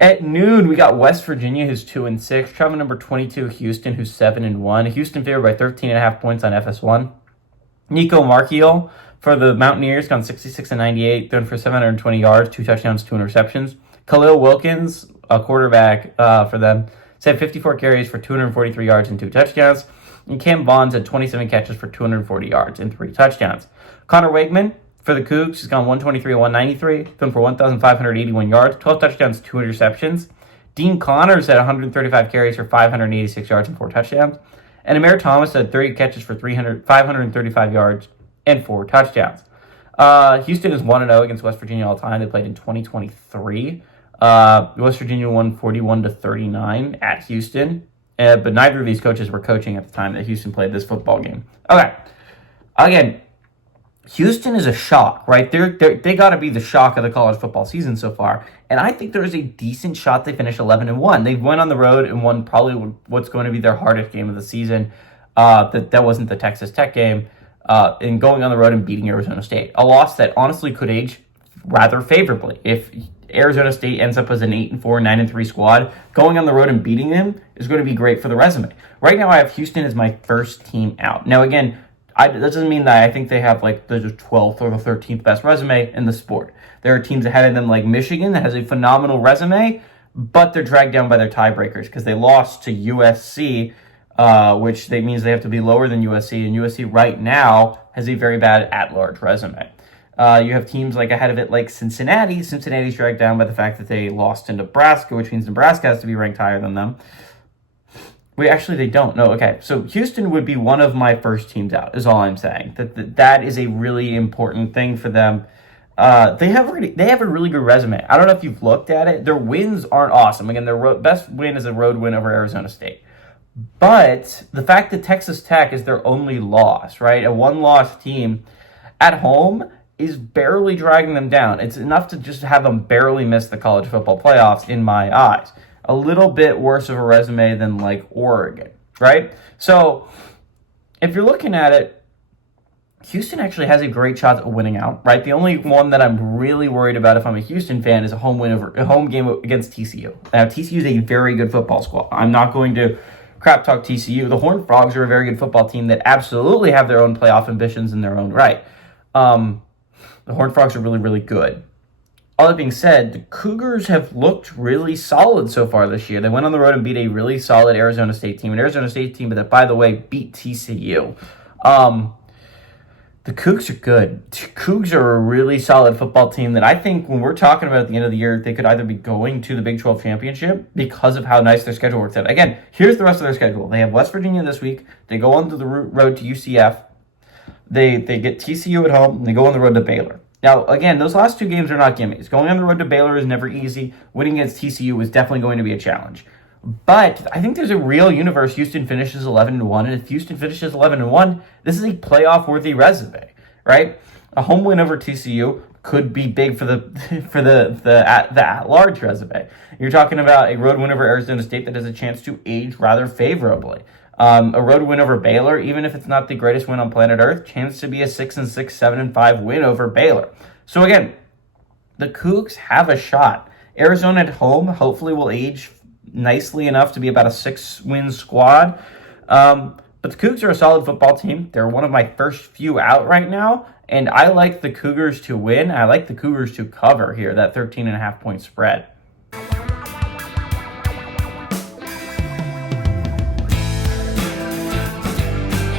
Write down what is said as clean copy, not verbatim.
At noon, we got West Virginia, who's 2-6. Travel number 22, Houston, who's 7-1. Houston favored by 13.5 points on FS1. Nico Marchiol for the Mountaineers, gone 66-98, thrown for 720 yards, 2 touchdowns, 2 interceptions. Khalil Wilkins, a quarterback for them, had 54 carries for 243 yards and 2 touchdowns. And Cam Vaughn's had 27 catches for 240 yards and 3 touchdowns. Connor Wegman for the Cougs has gone 123-193, thrown for 1,581 yards, 12 touchdowns, 2 interceptions. Dean Connors had 135 carries for 586 yards and 4 touchdowns. And Amir Thomas had 30 catches for 535 yards and 4 touchdowns. Houston is 1-0 against West Virginia all time. They played in 2023. West Virginia won 41-39 at Houston. But neither of these coaches were coaching at the time that Houston played this football game. Okay. Again, Houston is a shock, right? They got to be the shock of the college football season so far. And I think there is a decent shot they finish 11-1. They went on the road and won probably what's going to be their hardest game of the season. That wasn't the Texas Tech game. And going on the road and beating Arizona State. A loss that honestly could age rather favorably. If Arizona State ends up as an 8-4, 9-3 squad, going on the road and beating them is going to be great for the resume. Right now, I have Houston as my first team out. Now, again, that doesn't mean that I think they have like the 12th or the 13th best resume in the sport. There are teams ahead of them like Michigan that has a phenomenal resume, but they're dragged down by their tiebreakers because they lost to USC, which means they have to be lower than USC, and USC right now has a very bad at-large resume. You have teams like ahead of it like Cincinnati. Cincinnati's dragged down by the fact that they lost to Nebraska, which means Nebraska has to be ranked higher than them. Wait, actually, they don't. No, okay. So Houston would be one of my first teams out, is all I'm saying. That is a really important thing for them. They have a really good resume. I don't know if you've looked at it. Their wins aren't awesome. Again, their best win is a road win over Arizona State. But the fact that Texas Tech is their only loss, right? A one-loss team at home is barely dragging them down. It's enough to just have them barely miss the college football playoffs in my eyes. A little bit worse of a resume than like Oregon, right? So if you're looking at it, Houston actually has a great shot at winning out, right? The only one that I'm really worried about if I'm a Houston fan is a home game against TCU. Now, TCU is a very good football squad. I'm not going to crap talk TCU. The Horned Frogs are a very good football team that absolutely have their own playoff ambitions in their own right. The Horned Frogs are really, really good. All that being said, the Cougars have looked really solid so far this year. They went on the road and beat a really solid Arizona State team. An Arizona State team that, by the way, beat TCU. The Cougs are good. The Cougs are a really solid football team that I think when we're talking about at the end of the year, they could either be going to the Big 12 championship because of how nice their schedule works out. Again, here's the rest of their schedule. They have West Virginia this week. They go on to the road to UCF. They get TCU at home, and they go on the road to Baylor. Now, again, those last 2 games are not gimmies. Going on the road to Baylor is never easy. Winning against TCU is definitely going to be a challenge. But I think there's a real universe Houston finishes 11-1, and if Houston finishes 11-1, this is a playoff-worthy resume, right? A home win over TCU could be big for the at-large resume. You're talking about a road win over Arizona State that has a chance to age rather favorably. A road win over Baylor, even if it's not the greatest win on planet Earth, chance to be a 6-6, 7-5 win over Baylor. So again, the Cougs have a shot. Arizona at home hopefully will age nicely enough to be about a 6-win squad. But the Cougs are a solid football team. They're one of my first few out right now, and I like the Cougars to win. I like the Cougars to cover here, that 13.5 point spread.